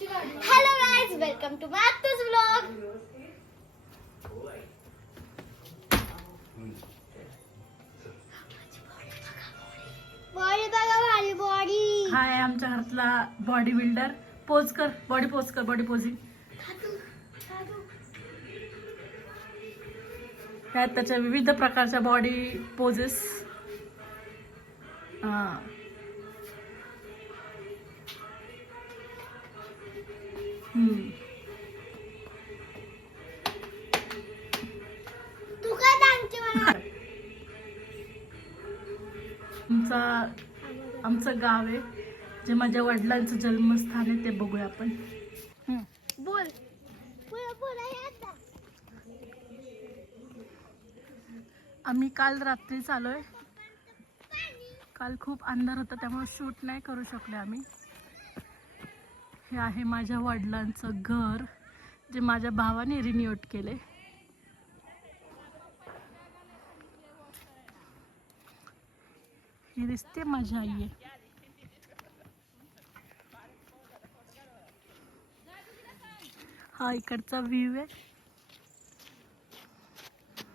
Hello guys welcome to my आत्ताच vlog body बघा body हा आहे आमच्या घरातला बॉडी बिल्डर पोज कर. बॉडी पोज कर. बॉडी पोजिंग त्याच्या विविध प्रकारच्या बॉडी पोजेस तू आमचा आमचं गाव आहे जे माझ्या वडिलांचं जन्मस्थान आहे ते बघूया आपण. बोल. आम्ही काल रात्री चालोय. काल खूप अंधार होता त्यामुळे शूट नाही करू शकले आम्ही. हे आहे माझ्या वडिलांचं घर जे माझ्या भावाने रिन्यूट केले. ही दिसते माझी आई. आहे हा इकडचा व्ह्यू आहे.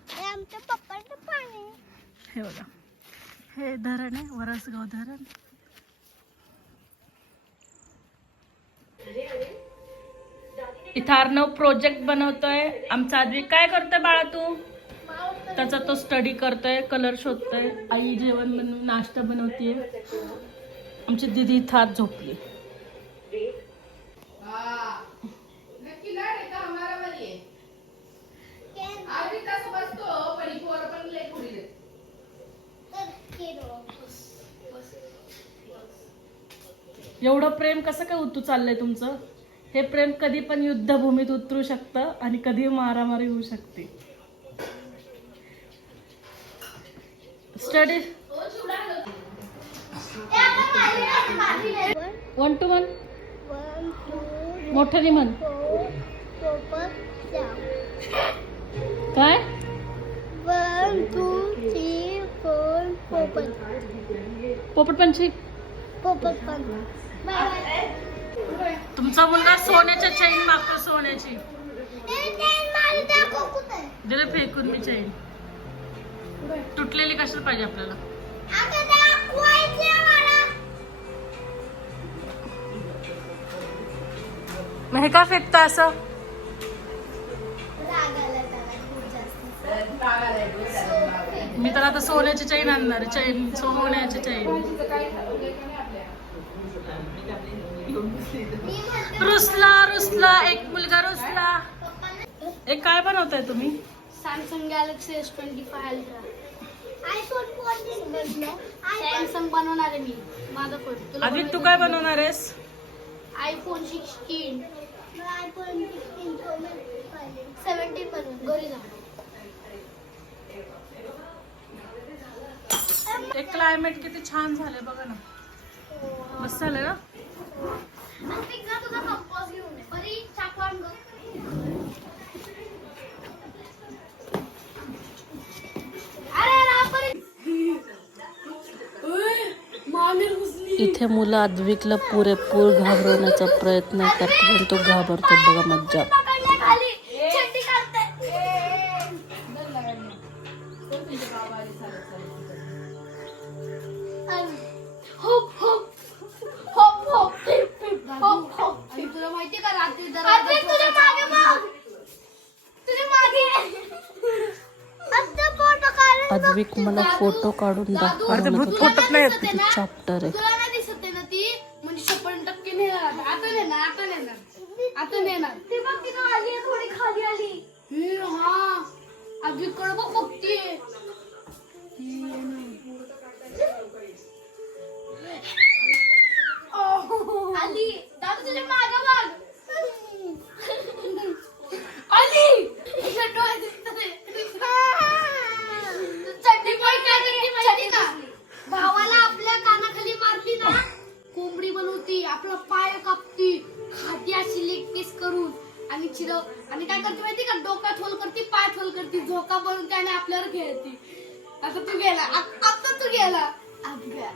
हे आमच्या पप्पाचं पाणी हे बघा. हे धरण आहे वरसगाव धरण. इथं अर्णव प्रोजेक्ट बनवतोय. आमचा आदवी काय करतोय बाळा तू? त्याचा तो स्टडी करतोय कलर शोधतोय. आई जेवण बनवून नाश्ता बनवतीये. आमची दिदी इथं आत झोपली. एवढं प्रेम कसं काय उतू चाललंय तुमचं? हे प्रेम कधी पण युद्धभूमीत उतरू शकतं आणि कधी मारामारी होऊ शकते. Study one two one one मोठ्याने म्हण काय वन टू थ्री फोर पोपट पोपट पंछी पोपट पण तुमचा मुलगा सोन्याच्या चैन मागतो सोन्याची. दिलं फेकून मी चैन तुटलेली कशाला पाहिजे आपल्याला? हे का फेकतं असं? मी तर आता सोन्याची चैन आणणार आहे. चैन सोन्याची चैन रुसला रुसला एक मुलगा रुसला. एक काय बनवताय तुम्ही? Samsung Galaxy S twenty five ultra Samsung बनवणार आहे मी. माझा फोन तुला आधी तू काय बनवणार आहेस? IPhone sixteen iPhone sixteen seventeen gorilla ते क्लायमेट किती छान झालंय बघा ना. मस्त झालंय ना? इथे मुलं आद्विकला पुरेपूर घाबरवण्याचा प्रयत्न करतात पण तो घाबरतो बघा मज्जा. अद्विक मला फोटो काढून दाखवा चॅप्टर आहे. तुला बनवते आणि आपल्यावर खेळते आता तू गेला. आ- आता तू गेला.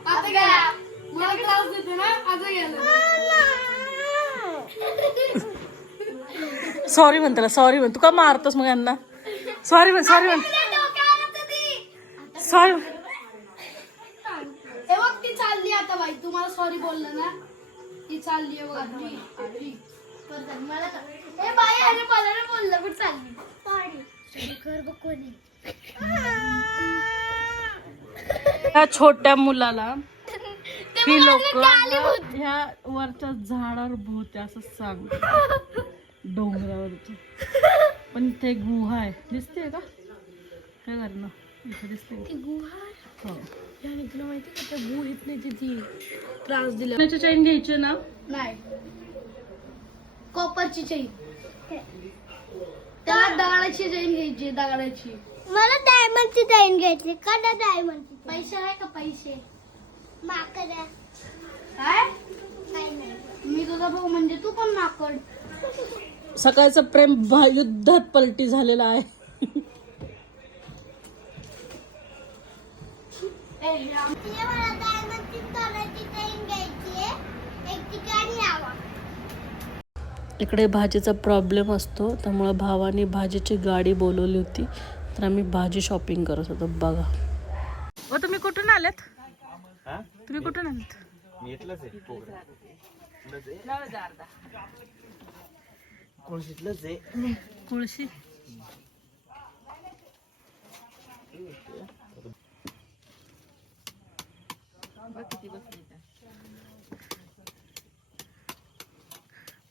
आता गेला. मला त्रास देते ना आता गेला. सॉरी म्हण त्याला सॉरी म्हण. तू का मारतोस मग यांना? सॉरी म्हण सॉरी म्हण. तुझ्या डोक्यावर होतं ती. सॉरी हे बघ ती चालली आता बाई. तुम्हाला सॉरी बोललं ना ती चालली आहे बघ. परत चालली. मला का- ए बाई अरे मला नाही बोललं पण चालली. त्या छोट्या मुलाला ते ही लोक. ह्या वरच्या झाडावर भूत आहे असं सांग. डोंगरावरची पण इथे गुहा आहे. दिसते का? काय करणं इथे दिसते ती गुहा हो. याने तुला माहिती का? त्या गुहेत नाही ती त्रास दिला. चैन घ्यायची ना? नाही. कॉपरची चैन. दगडाची चैन घ्यायची दगडाची. मला डायमंडची चैन घ्यायची का डायमंडची पैसे आहे का पैसे? माकड काय? काय नाही. मी तुझा भाऊ म्हणजे तू पण माकड. सकाळचं प्रेम भा- युद्धात पलटी झालेलं आहे. ए, तिने मला डायमंडची सोन्याची चैन घ्यायची आहे एक ठिकाणी यावा इकडे भाजीचा प्रॉब्लेम असतो. त्यामुळं भावाने भाजीची गाडी बोलवली होती. तर आम्ही भाजी शॉपिंग करत होतो. बघा. व तुम्ही कुठून आलेत? हा? तुम्ही कुठून आलेत? मी इथलंच आहे कोकणात. कोळशीतलंच आहे कुळशी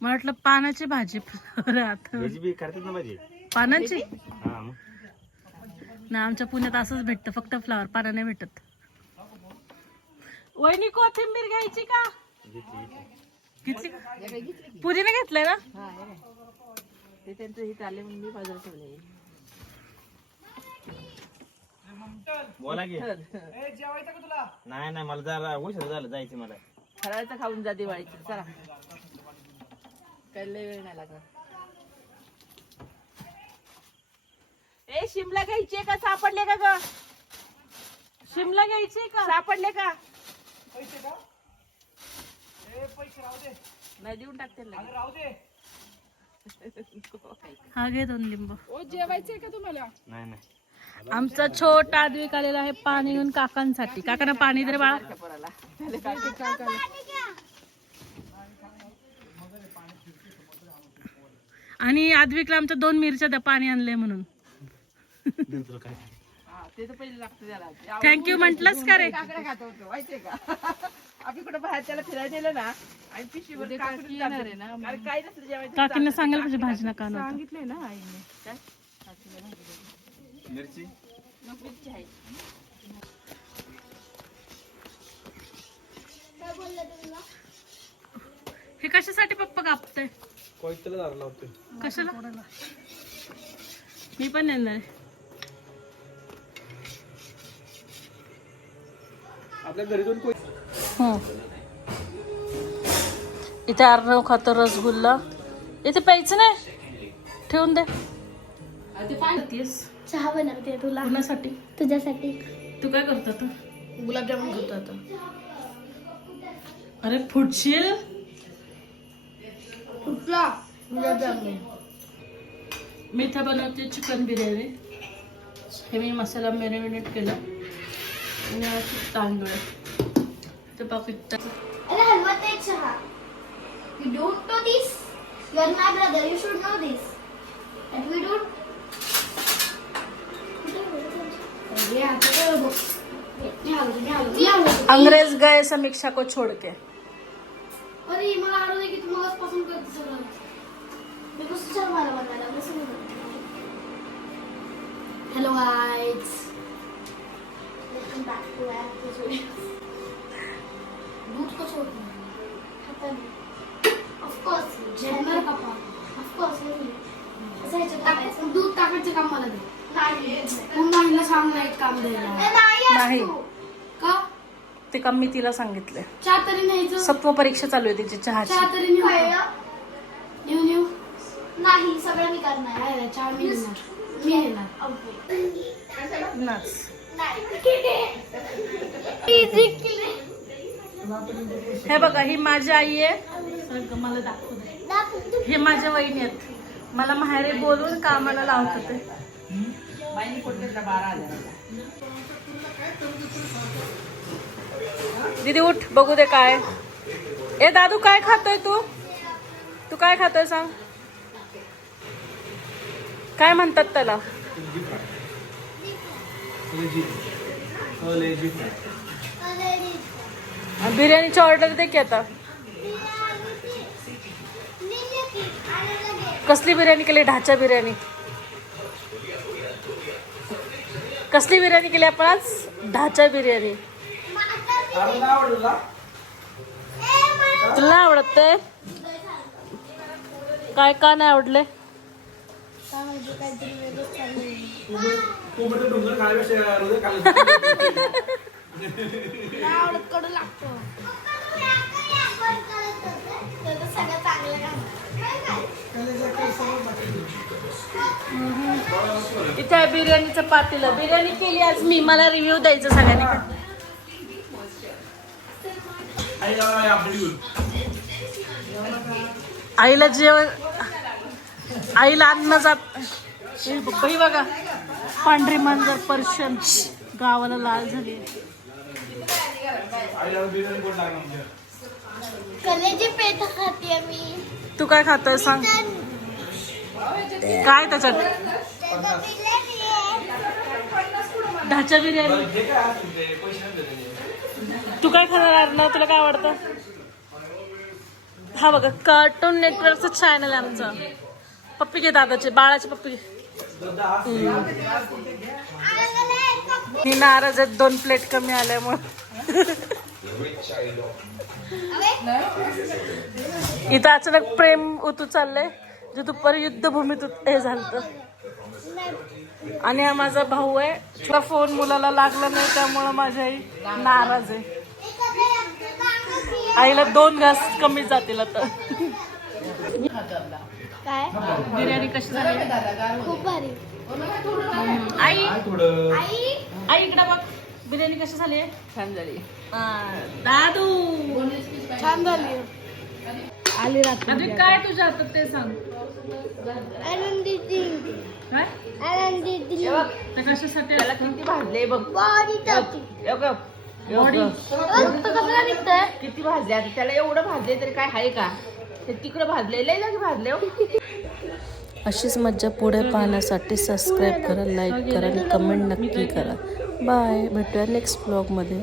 मला वाटलं पानाची भाजी आता याची बी करतात ना पानाची? हा मग. ना आमच्या पुण्यात असंच भेटतं फक्त फ्लावर पाना नाही भेटत. वहिनी कोथिंबीर घ्यायची का? घेतली घेतली घेतली. का? पुरीने घेतलंय ना? बोला की. नाही नाही मला जरा उशीर झालं जायचं मला. फराळाचं खाऊन जा दिवाळीचं. चला. वेळ नाही लागणार ए शिमला घ्यायची का? सापडले का ग? शिमला घ्यायची का? सापडले का? नाही देऊन टाकते हा घे दोन लिंब. ओ जेवायचंय का तुम्हाला? नाही नाही. आमचा छोटा द्विक आलेला आहे पाणी घेऊन काकांसाठी. काकांना पाणी दे बाळा. आणि आद्विकला आमच्या दोन मिरच्या द्या पाणी आणलंय म्हणून. हा थँक्यू म्हंटलच का रे? काकडे खात होतो माहितीये का? आपण कुठं बाहेर त्याला फिरायला नेलं ना आणि पिशवीवर काकडी येणार आहे ना अरे काय नसतं जेवायचं काकींना सांगायला पाहिजे भाजी नका. सांगितलंय ना आईने. काय? मिरची? मिरची आहे. हे कशासाठी पप्पा कापतय? लावतो. कशाला? मी पण येणार आहे. आपल्या घरी कोय हं. इथे अर्णव खातो रसगुल्ला. इथे प्यायचं नाही? ठेवून दे. तीस चहा बनवते तुला. कुणासाठी? तुझ्यासाठी. तू काय करतो आता? गुलाबजामुन घेतो आता. अरे फुटशील? कुठला गुलाबजामुन मी बनवते चिकन बिर्याणी हे मी मसाला मॅरिनेट केला आणि तांदूळ आहे. ते पाकिट अरे हलवत आहे चहा you don't know this you are my brother you should know this and we don't अरे आता काय बघ मी हलवते मी हलवते मी हलवते अंग्रेज़ गए समीक्षा को छोड़ के। अरे मला आठवलं पसंत करते सगळं मी कसं मला बनवायला कसं hello guys welcome back to दूध कसं होतं? हाताने. ऑफकोर्स झेलणार का पण ऑफकोर्स असं ह्याच्यात टाकायचं. दूध टाकायचं काम मला दे. महिला सांग ना एक काम द्यायला नाही. ते काम मी तिला सांगितलंय. चहा तरी न्यायचं? सत्व परीक्षा चालू आहे तिची चहाची. चहा तरी नेऊ. नाही सगळं मी करणार. नाही चहा मी नेणार मी नेणार नाच. हे बघा ही माझी आई आहे. मला दाखवू दे. हे माझ्या वहिनी आहेत. मला माहेरी बोलून कामाला लावत ते. बाईने कोण बारा हजार दीदी उठ बघू दे काय. ए दादू काय खातोय तू? तू काय खातोय सांग. काय म्हणतात त्याला? बिर्याणीची ऑर्डर दे की आता. कसली बिर्याणी केली? ढाचा बिर्याणी. कसली बिर्याणी केली आपण आज? ढाचा बिर्याणी. तुला नाही आवडत ते? काय का नाही आवडले? आहे बिर्याणीचं पातेलं. बिर्याणी केली आज मी. मला रिव्ह्यू द्यायचं सगळ्यांनी. आईला जेवण आईला अन्न जात हे बघ- पांढरी मांजर पर्शन गावाला लाल झाली. खाते मी. तू काय खातोय सांग. काय त्याच्यात? ढाचा बिर्याणी. तू काय खाणार अर्णव तुला काय आवडतं? हा बघा कार्टून नेटवर्कचं चॅनल आहे आमचं. पप्पी घे दादाचे बाळाचे पप्पी घे. मी नाराज आहेत दोन प्लेट कमी आल्यामुळे. इथं अचानक प्रेम उतू चाललंय. जे दुपारी युद्धभूमीत हे झालं आणि हा माझा भाऊ आहे. तुला फोन मुलाला लागला नाही त्यामुळं माझी आई नाराज आहे. आईला दोन घास कमी जातील आता. काय? बिर्याणी कशी झाली? खूप भारी. आई? आई? आई इकडे बघ. बिर्याणी कशी झाली? छान झाली. दादू. छान झाली. आली रात्री काय तुझ्या हातात ते सांग. आनंदीची. काय? आनंदीची. त्या कशासाठी त्याला किती भाजले बघ. बॉडी टाकी निघतोय किती भाजले आता? त्याला एवढं भाजले तरी काय आहे का? ते तिकडं भाजले लय जागी भाजले हो. अशीच मज्जा पुढे पाहण्यासाठी सबस्क्राईब करा लाईक करा आणि कमेंट नक्की करा. बाय भेटूया नेक्स्ट ब्लॉगमध्ये